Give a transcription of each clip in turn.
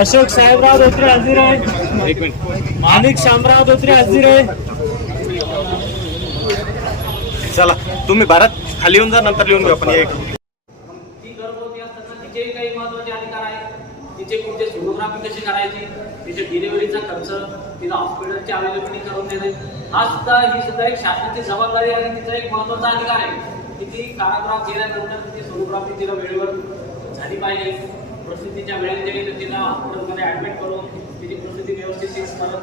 अशोक साहेबराव धोत्रे हजर आहे एक मिनिट. माणिक शामराव धोत्रे हजर आहे चला तुम्ही भारत खाली येऊन जा नंतर लिहून घेऊ आपण. एक. ती गर्भवती असताना तिचेही काही महत्त्वाचे अधिकार आहेत. तिचे पुढचे सोनोग्राफी कशी करायची? तिचे डिलिव्हरीचा खर्च तिला हॉस्पिटलची अवेलेबिलिटी करून देणे. हा सुद्धा ही सुद्धा एक शासनाची जबाबदारी आणि तिचा एक महत्त्वाचा अधिकार आहे. की ती कारागृहात गेल्यानंतर तिची सोनोग्राफी तिला वेळेवर झाली पाहिजे. प्रसूतीच्या वेळेत गेली तर तिला हॉस्पिटलमध्ये ॲडमिट करून तिची प्रसूती व्यवस्थित फिक्स करत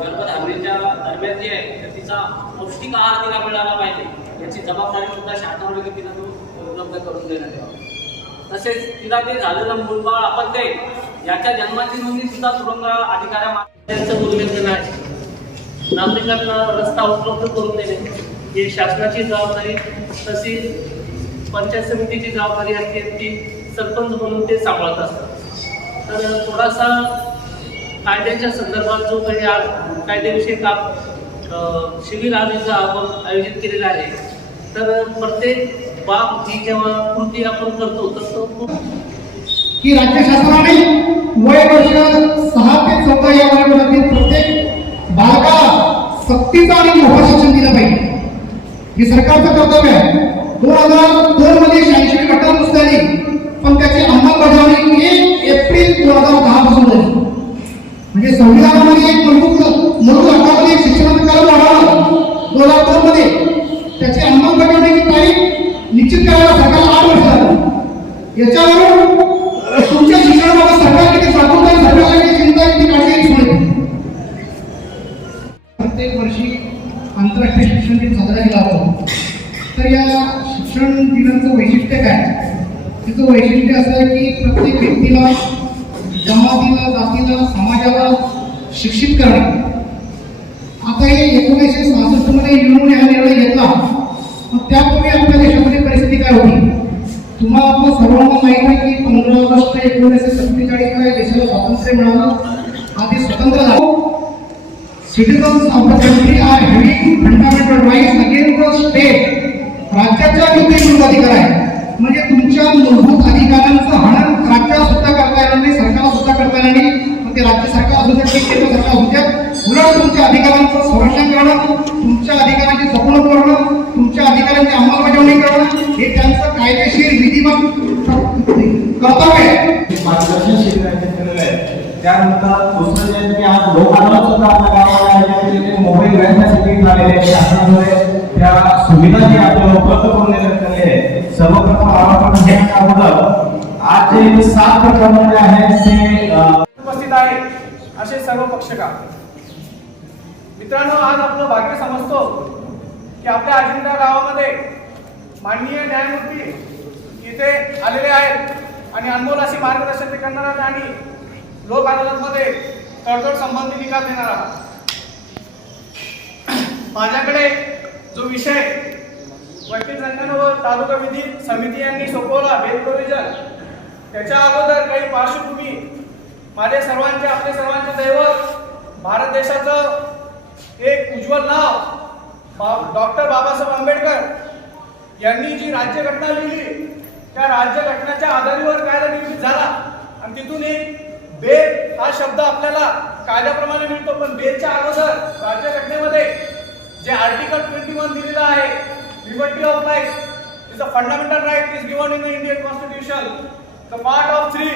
गर्भधारणेच्या दरम्यान जी आहे तर तिचा पौष्टिक आहार तिला मिळाला पाहिजे. याची जबाबदारी सुद्धा शासनावर तिला तो उपलब्ध करून देण्यात यावा. तसेच तिला जे झालेलं मूलबाळ अपत्य याच्या जन्माची नोंदणी सुद्धा तुरुंग अधिकाऱ्यांचं उल्लेखन आहे. नागरिकांना रस्ता उपलब्ध करून देणे ही शासनाची जबाबदारी तशी पंचायत समितीची जबाबदारी असते ती सरपंच म्हणून ते सांभाळत असतात. तर थोडासा कायद्याच्या संदर्भात जो काही आज कायद्याविषयी आप शिबिर आज आपण आयोजित केलेलं आहे. तर प्रत्येक बाब ही जेव्हा कृती आपण करतो तर तो खूप की राज्य शासनाने वय वर्ष सहा ते चौदा या वयोगटातील प्रत्येक बालकाला सक्तीचा आणि मोफत शिक्षण दिलं पाहिजे. हे सरकारचं कर्तव्य आहे. दोन हजार दोन मध्ये शैक्षणिक घटना झाली पण त्याची अंमलबजावणी एक एप्रिल दोन हजार दहा पासून झाली. म्हणजे संविधानामध्ये एक प्रमुख मूलभूत हक्कामध्ये शिक्षण कलम वाढवलं दोन हजार दोन मध्ये त्याची अंमलबजावणीची तारीख निश्चित करायला सरकारला आठ वर्ष झाली याच्यावरून तुमच्या शिक्षणाबाबत सरकार किती जागरूक आहे सरकारला किती चिंता किती काळजी प्रत्येक वर्षी आंतरराष्ट्रीय शिक्षण दिन साजरा केला जातो. तर या शिक्षण दिनाचं वैशिष्ट्य काय? तिचं वैशिष्ट्य असं आहे की प्रत्येक व्यक्तीला जमातीला जातीला समाजाला शिक्षित करणे. आता हे एकोणीसशे सहासष्टमध्ये हा निर्णय घेतला. मग त्यापूर्वी आपल्या देशामध्ये परिस्थिती काय होती? तुम्हाला आपलं सर्वांना माहिती आहे की पंधरा ऑगस्ट एकोणीसशे सत्तेचाळीस ला देशाला स्वातंत्र्य मिळालं. आधी स्वतंत्र झालं. Citizens of the country are having fundamental rights against the state राज्याच्या विरुद्ध अधिकार आहे. मूलभूत अधिकारांचं हनन राज्याला सुद्धा करता येणार नाही सरकारला सुद्धा करता येणार नाही. मग ते राज्य सरकार असू द्या की केंद्र सरकार असू द्या उलट तुमच्या अधिकारांचं संरक्षण करणं तुमच्या अधिकारांची जपणूक करणं तुमच्या अधिकारांची अंमलबजावणी करणं हे त्यांचं कायदेशीर विधिमत कर्तव्य आहे. मार्गदर्शन शिबिर आयोजित केलेलं आहे. त्यानंतर दुसरं जे आहे की आज लोकांना सुद्धा आपल्या गावामध्ये आयोजित केलेली मोबाईल व्हॅनसाठी झालेले आहे त्या सुविधा जी आपल्याला उपलब्ध करून देण्यात आलेली आहे सर्वप्रथम म्हणजे अगोदर आज जे सात आहेत ते उपस्थित आहे असे सर्व पक्षकार. मित्रांनो आज आपलं भाग्य समजतो की आपल्या अजिंठा गावामध्ये माननीय न्यायमूर्ती इथे आलेले आहेत आणि अनमोल अशी मार्गदर्शन करणार आणि लोक अदालतमध्ये तडजोड संबंधी निकाल देणार आहात. माझ्याकडे जो विषय वकील संघटना व तालुका विधी समिती यांनी सोपवला भेद प्रोव्हिजन त्याच्या अगोदर काही पार्श्वभूमी माझे सर्वांचे आपले सर्वांचे दैवत भारत देशाचं एक उज्ज्वल नाव बा- डॉक्टर बाबासाहेब आंबेडकर यांनी जी राज्यघटना लिहिली त्या राज्यघटनेच्या आधारीवर कायदा निर्मित झाला. आणि तिथून एक बेल हा शब्द आपल्याला कायद्याप्रमाणे मिळतो. पण बेदच्या अगोदर राज्यघटनेमध्ये जे आर्टिकल ट्वेंटी वन दिलेलं आहे liberty of life is a fundamental right is given in the Indian Constitution. The part of 3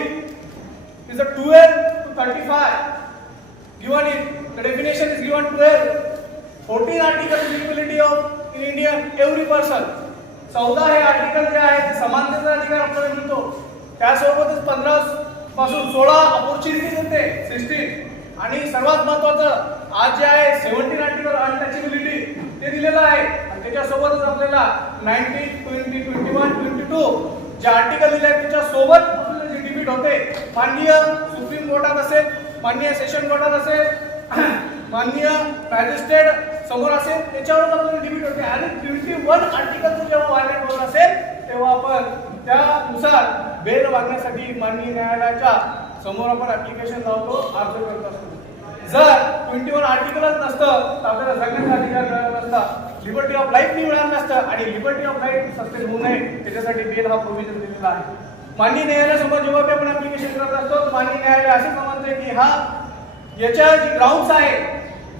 is a 12 to 35 given in the definition is given 12 14 article is of in India every person चौदा हे article जे आहे ते समानतेचा अधिकार आपल्याला मिळतो त्यासोबतच पंधरा पासून सोळा ऑपॉर्च्युनिटी देते सिक्स्टीन आणि सर्वात महत्वाचं आज जे आहे सेव्हन्टीन आर्टिकल अनटचेबिलिटी ते दिलेलं आहे आणि त्याच्यासोबतच आपल्याला nineteen twenty twenty one twenty two जे आर्टिकल दिले आहेत त्याच्यासोबत आपल्याला जी डिबीट होते माननीय सुप्रीम कोर्टात असेल माननीय सेशन कोर्टात असेल माननीय मॅजिस्ट्रेट समोर असेल त्याच्यावरच आपल्याला डिबीट होते. आणि ट्वेंटी वन आर्टिकलचं जेव्हा वायलेट होत असेल तेव्हा आपण त्यानुसार बेल मागण्यासाठी माननीय न्यायालयाच्या समोर आपण ऍप्लिकेशन लावतो अर्ज करत असतो. जर ट्वेंटी वन आर्टिकलच नसतं तर आपल्याला जगण्याचा अधिकार मिळाला नसता. लिबर्टी ऑफ लाईफ मिळालं नसतं आणि लिबर्टी ऑफ लाईफ सस्टेन होऊ नये त्याच्यासाठी बेल हा प्रोव्हिजन दिलेला आहे. माननीय न्यायालयासमोर जेव्हा मी आपण ऍप्लिकेशन करत असतो तर माननीय न्यायालय असे समजते की हा याच्या जी ग्राउंड्स आहे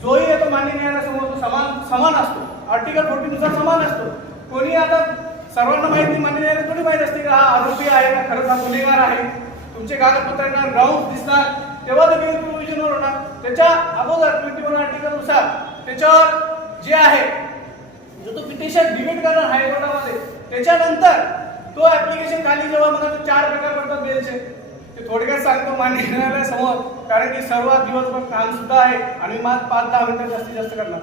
जोही येतो माननीय न्यायालयासमोर तो समान समान असतो. आर्टिकल फोर्टीनुसार समान असतो. कोणी आता सर्वांना माहिती माननीय न्यायालय थोडी माहिती असते का हा आरोपी आहे का खरंच हा गुन्हेगार आहे? तुमचे कागदपत्रांना ग्राउंड दिसणार तेव्हा ते बेल प्रोव्हिजनवर होणार. त्याच्या अगोदर ट्वेंटी वन आर्टिकलनुसार त्याच्यावर जे आहे जो तो पिटिशन डिबेट करणार हायकोर्टामध्ये त्याच्यानंतर तो ऍप्लिकेशन खाली जेव्हा मला ते चार प्रकार पडतात बेलचे ते थोडक्यात सांगतो मान्य न्यायालयासमोर कारण की सर्वात दिवसभर काम सुद्धा आहे आणि मात पाच दहा मिनिटं जास्तीत जास्त करणार.